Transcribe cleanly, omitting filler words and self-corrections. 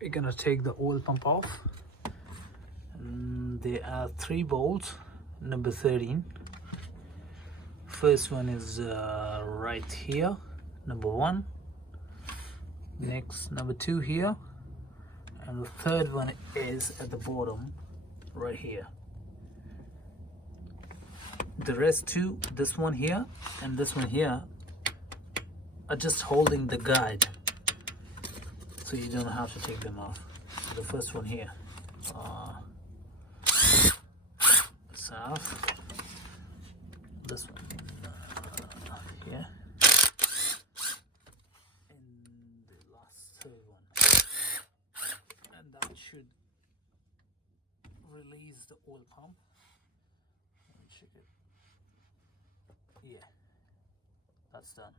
we're gonna take the oil pump off. And there are 3 bolts, number 13. First one is right here, number 1. Next, number 2 here, and the third one is at the bottom right here. The rest 2, this one here and this one here, are just holding the guide, so you don't have to take them off. The first one here, it's off. This one here, and the last third one, and that should release the oil pump. Let me check it. Yeah, that's done.